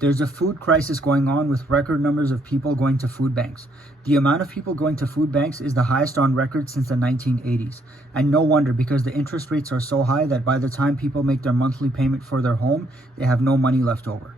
There's a food crisis going on with record numbers of people going to food banks. The amount of people going to food banks is the highest on record since the 1980s. And no wonder, because the interest rates are so high that by the time people make their monthly payment for their home, they have no money left over.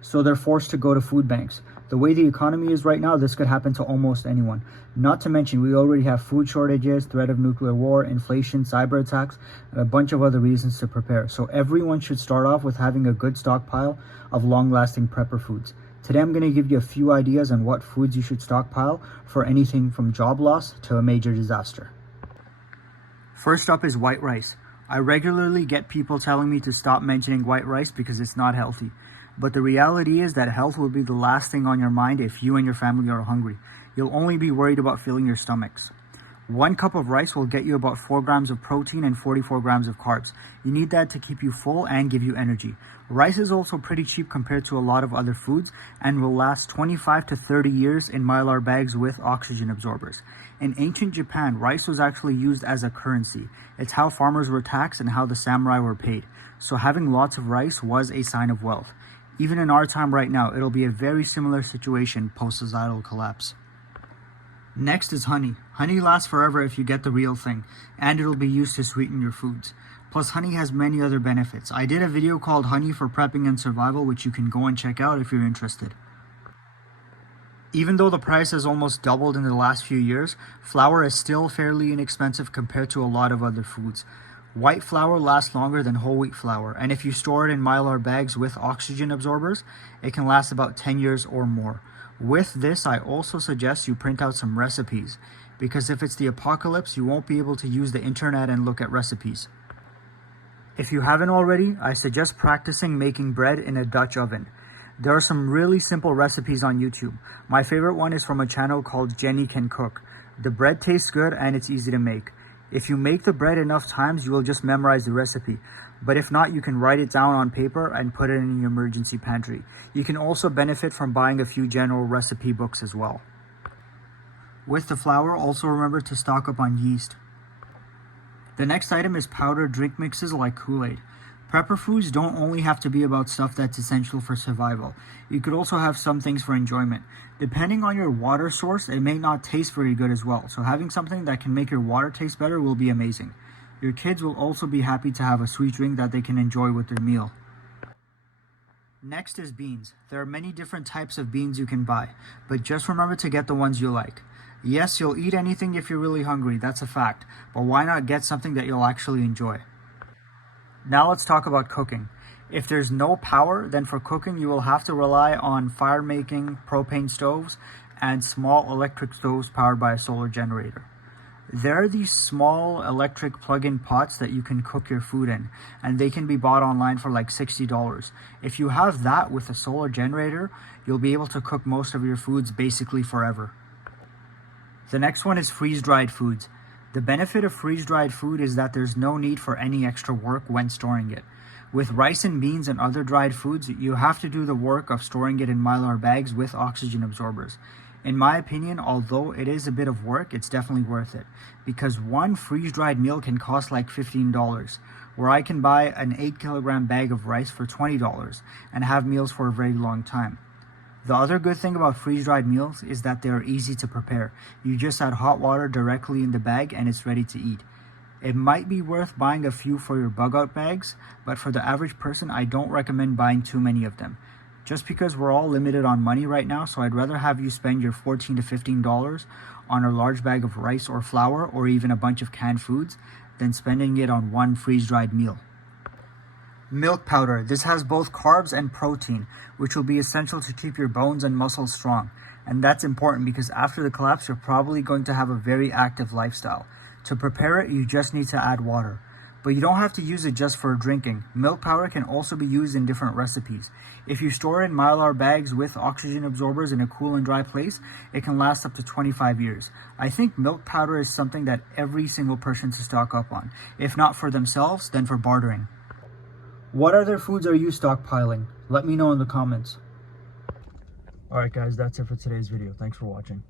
So they're forced to go to food banks. The way the economy is right now, this could happen to almost anyone. Not to mention, we already have food shortages, threat of nuclear war, inflation, cyber attacks, and a bunch of other reasons to prepare. So everyone should start off with having a good stockpile of long-lasting prepper foods. Today I'm going to give you a few ideas on what foods you should stockpile for anything from job loss to a major disaster. First up is white rice. I regularly get people telling me to stop mentioning white rice because it's not healthy. But the reality is that health will be the last thing on your mind if you and your family are hungry. You'll only be worried about filling your stomachs. 1 cup of rice will get you about 4 grams of protein and 44 grams of carbs. You need that to keep you full and give you energy. Rice is also pretty cheap compared to a lot of other foods and will last 25 to 30 years in mylar bags with oxygen absorbers. In ancient Japan, rice was actually used as a currency. It's how farmers were taxed and how the samurai were paid. So having lots of rice was a sign of wealth. Even in our time right now, it'll be a very similar situation post-societal collapse. Next is honey. Honey lasts forever if you get the real thing, and it'll be used to sweeten your foods. Plus, honey has many other benefits. I did a video called Honey for Prepping and Survival, which you can go and check out if you're interested. Even though the price has almost doubled in the last few years, flour is still fairly inexpensive compared to a lot of other foods. White flour lasts longer than whole wheat flour, and if you store it in mylar bags with oxygen absorbers, it can last about 10 years or more. With this, I also suggest you print out some recipes, because if it's the apocalypse, you won't be able to use the internet and look at recipes. If you haven't already, I suggest practicing making bread in a Dutch oven. There are some really simple recipes on YouTube. My favorite one is from a channel called Jenny Can Cook. The bread tastes good and it's easy to make. If you make the bread enough times, you will just memorize the recipe. But if not, you can write it down on paper and put it in your emergency pantry. You can also benefit from buying a few general recipe books as well. With the flour, also remember to stock up on yeast. The next item is powdered drink mixes like Kool-Aid. Prepper foods don't only have to be about stuff that's essential for survival. You could also have some things for enjoyment. Depending on your water source, it may not taste very good as well, so having something that can make your water taste better will be amazing. Your kids will also be happy to have a sweet drink that they can enjoy with their meal. Next is beans. There are many different types of beans you can buy, but just remember to get the ones you like. Yes, you'll eat anything if you're really hungry, that's a fact, but why not get something that you'll actually enjoy? Now let's talk about cooking. If there's no power, then for cooking you will have to rely on fire making, propane stoves, and small electric stoves powered by a solar generator. There are these small electric plug-in pots that you can cook your food in, and they can be bought online for like $60. If you have that with a solar generator, you'll be able to cook most of your foods basically forever. The next one is freeze-dried foods. The benefit of freeze-dried food is that there's no need for any extra work when storing it. With rice and beans and other dried foods, you have to do the work of storing it in mylar bags with oxygen absorbers. In my opinion, although it is a bit of work, it's definitely worth it, because one freeze-dried meal can cost like $15, where I can buy an 8-kilogram bag of rice for $20 and have meals for a very long time. The other good thing about freeze-dried meals is that they are easy to prepare. You just add hot water directly in the bag and it's ready to eat. It might be worth buying a few for your bug-out bags, but for the average person, I don't recommend buying too many of them. Just because we're all limited on money right now, so I'd rather have you spend your $14 to $15 on a large bag of rice or flour or even a bunch of canned foods than spending it on one freeze-dried meal. Milk powder. This has both carbs and protein, which will be essential to keep your bones and muscles strong. And that's important because after the collapse, you're probably going to have a very active lifestyle. To prepare it, you just need to add water. But you don't have to use it just for drinking. Milk powder can also be used in different recipes. If you store it in mylar bags with oxygen absorbers in a cool and dry place, it can last up to 25 years. I think milk powder is something that every single person should stock up on. If not for themselves, then for bartering. What other foods are you stockpiling? Let me know in the comments. Alright guys, that's it for today's video. Thanks for watching.